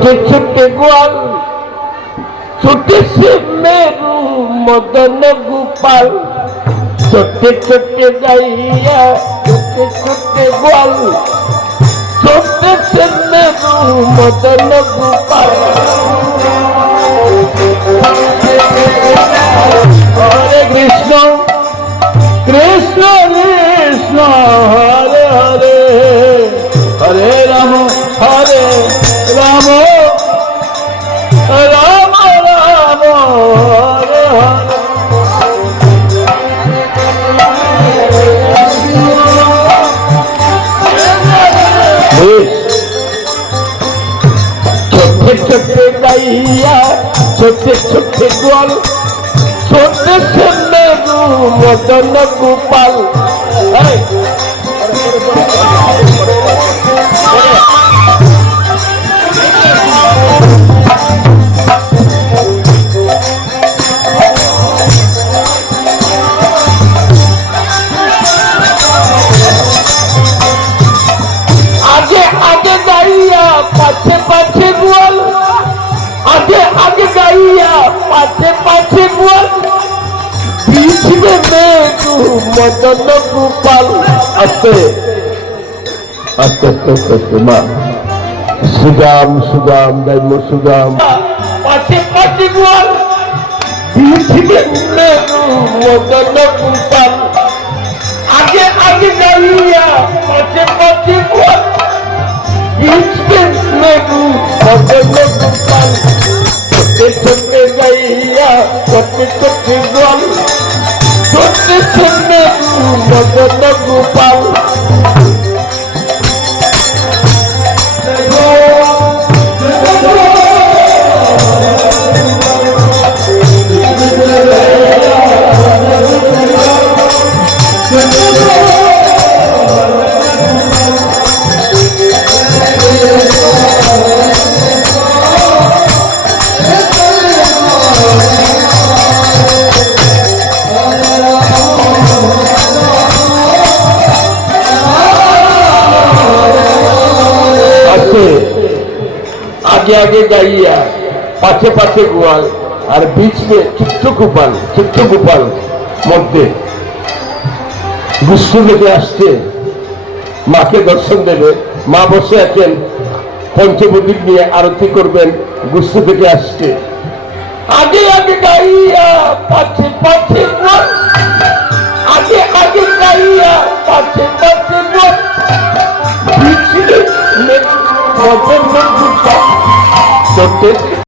ছোট্টে ছোট্টে গোয়াল ছুটেছে মেরু মদন গোপাল ছোট্টে ছোট্টে গাইয়া ছোট্টে ছোট্টে গোয়াল ছুটেছে মেরু মদন গোপাল হরে কৃষ্ণ কৃষ্ণ কৃষ্ণ হরে হরে হরে রাম ছোট্টে ছোট্টে গাইয়া ছোট্টে ছোট্টে গোল ছোট্টে ছেলে মদন গোপাল। পাছে পাছে গোয়াল। আগে আগে গাইয়া পাছে পাছে গোয়াল। পিছনে মেঘু মদন গোপাল। আস্তে। আস্তে আস্তে আস্তে আস্তে, মা। সুদাম সুদাম দাইম সুদাম। পাছে পাছে গোয়াল। পিছনে মেঘু মদন গোপাল। আগে আগে গাইয়া পাছে pal. Chotte chotte gaiya, chotte chotte gwal. Chotte আগে আগে গাইয়া পাশে পাশে গোয়াল, আর মে চিত্র গোপাল চিত্র গোপাল মধ্যে। গুস্তু থেকে আসছে, মাকে দর্শন দেবে। মা বসে আছেন পঞ্চবদীপ নিয়ে আরতি করবেন গুস্তু থেকে আসছে। আগে আগে গাইয়া পাছে গোয়াল, আগে আগে গাইয়া পাছে পাছে গোয়াল